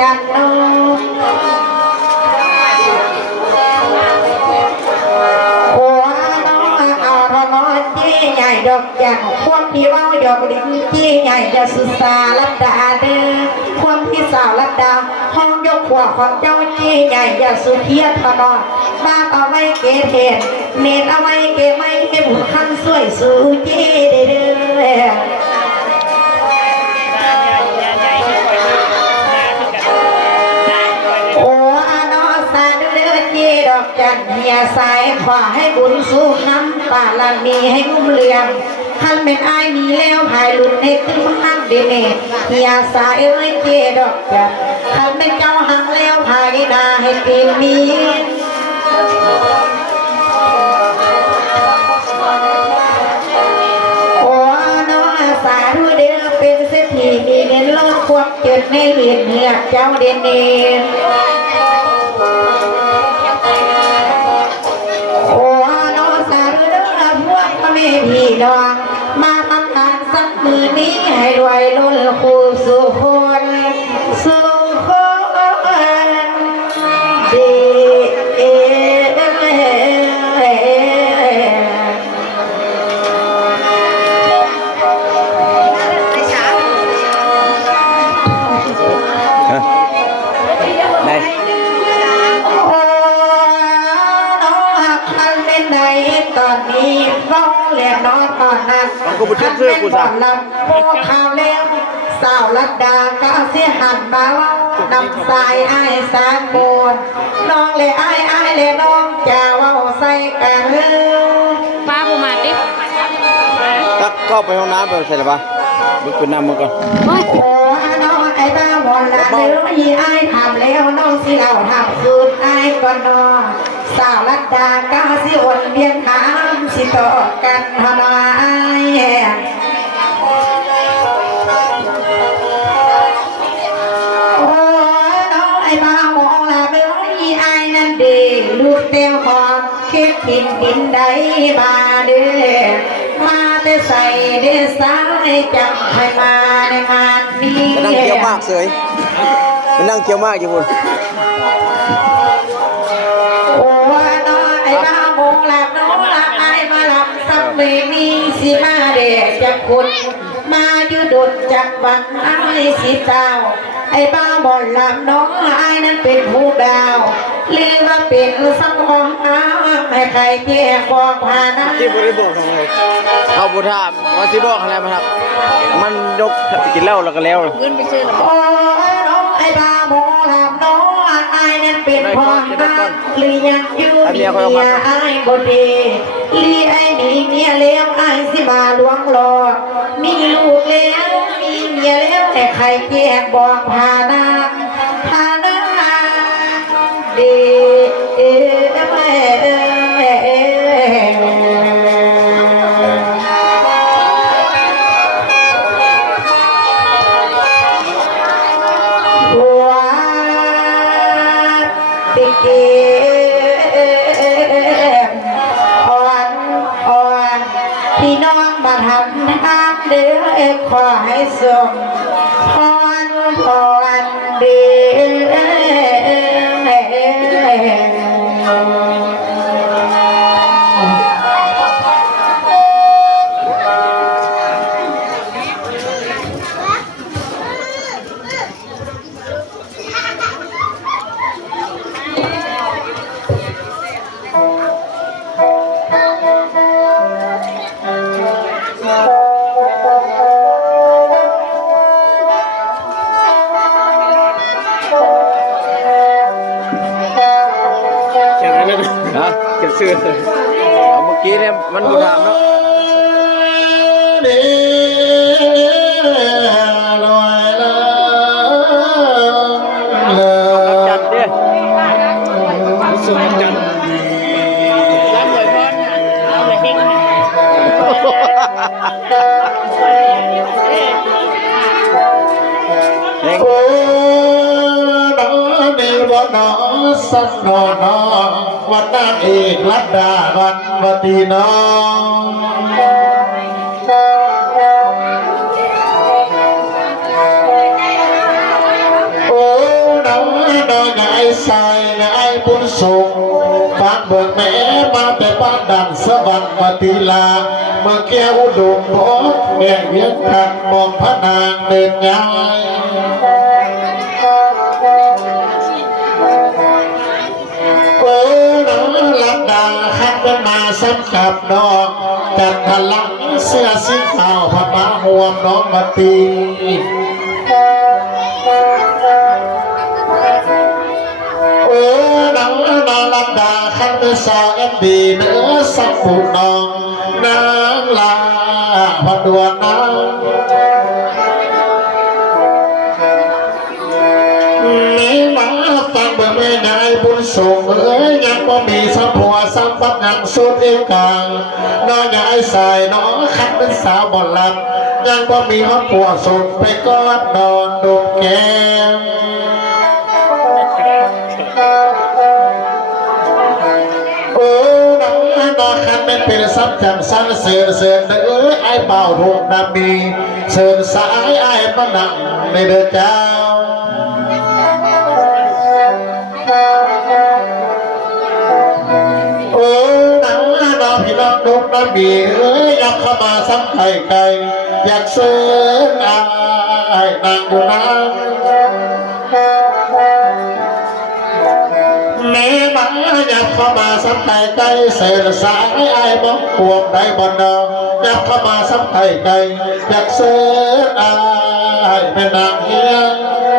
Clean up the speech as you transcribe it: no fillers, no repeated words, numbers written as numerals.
จันทร์หัวน้องเอาทนอจี้ใหญ่ดอกจันทร์ความที่ว่าดอกลิ้นจี้ใหญ่จะสุสาลัดดาเด้อความที่สาวลัดดาห้องยกหัวของเจ้าจี้ใหญ่จะสุเทียทนอบ้านเอาไว้เกเทนเนตเอาไว้เกไม่ให้บุญขั้นสวยสูจี้เด้อดอกจันเฮียสายขวาให้บุญสู้น้ำป่าลามีให้งุ้มเลียงขันเป็นไอมีแล้วหายหลุดในตึ้งนั่งเดเนเฮียสายเอ้ยเจดอกจันขันเป็นเจ้าหังแล้วหายนาให้ปีมีโอ้น้องสาธุเดือเป็นเศรษฐีมีเงินล้นควบเกิดในเหรียญเหือกเจ้าเดนเนพี่น้องมาทำทานสักมือนี้ให้รวยล้นคู่สู่คนสู่คนดีตอนนี้ร้องเรียนน้องตอนนั้นท่านเป็นบอลลำพวกข่าวเลี้ยงสาวลัดดาก็เสียหันมาว่านำสายไอ้สามโบนน้องเลยไอ้เลยน้องจะว่าใส่กันเลยป้าบูมาดิตักเข้าไปห้องน้ำไปใช่หรือเปล่าลุกเป็นน้ำมือก่อนโอ้น้องไอ้บ้าบอลละเดี๋ยวยี่ไอ้ทำแล้วน้องสิเราทำคืนไอ้ก่อนนอนสาวลัดดาก็สิวนเวียนถามสิต่อกันทนายโอ้น้องไอ้บ้าบอลละเดี๋ยวยี่ไอ้นั่นดีลูกเตี้ยวของเก็บดินได้มาเด้อมาแต่ใส่เด้อสายจับให้มาในงานนี้ไปนั่งเกี่ยวมากเสยไปนั่งเกี่ยวมากอยู่คุณโอ้น้องไอ้บ้าโมงหลับน้องหลับไอ้มาหลับสักไม่มีสิมาเด็กจะคุณมาอยู่ดุดจากบังไอ้สิเต้าไอ้บ้าบอลหลับน้องไอ้นั้นเป็นผู้ดาวเรียกว่าเป็นสังของน้ำให้ใครแจ้งบอกผ่านนะที่บริบอกทำไงเอาบุตรว่าที่บอกอะไรมาครับมันยกกินเหล้าแล้วก็แล้วเงินไปซื้อแล้วโอ้น้องไอ้บ้าโมงหลับน้องไอ้นั้นเป็นพ่อน้ำหรือยังอยู่ดีเมียไอ้บดีลีไอ้ดีเมียแล้วไอ้สิมาหลวงรอมีลูกแล้วมีเมียแล้วแต่ใครแจ้งบอกผ่านนะดีพี่น้องมาทำทานเด้อขอให้ส่งพรดีเก็บเสื้อเอาเมื่อกี้เนี่ยมันบูทามเนาะจัดดิสุดจัดรับเลยพ่อเอาเลยเด้งโอ้น้องมีวันน้องสักนอนน้องวันนางเอกลัดดาวันวตีน้องโอ้ น้องน้อยไอ้ใส่ไอ้บุญส่งฟางเบิกแม่มาแต่บ้านดันสะบัดมาตีลาเมื่อแก้วดมพบแง่เวียนกันมองพระนางเดินยายโอ้น้องลับดาขันเป็นมาซ้ำกับน้องจันทลังเสื้อสีขาวพม่าห่วงน้องมาตีโอ้น้องลับดาขันเป็นสาวเอ็มดีเนื้อสักผูน้องนางลาพอดวนนางนี่มาฟังเบอร์ไม่ได้บุญส่งยังก็มีสัมผัวสัมผัสยังสุดเองกลางน้องอย่าไอ้สายน้องขันเป็นสาวบอลลับยังก็มีห้องผัวสุดไปกอดนอนดูแก้มโอ้น้องขันเป็นสับจังสันเสือเด้อไอ้เบาถูกนามีเสือสายไอ้มันดังในเดือเจ้าโอ้น้องพี่น้องนุกนามีอยากเข้ามาสักไก่อยากเสือไอ้นางอยู่นะแม่มาอยากเข้ามาสัมไก่ไก่เศษสายไอ้บ้องปวงได้บนดาวอยากเข้ามาสัมไก่ไก่อยากเสือไอ้เป็นนางเฮีย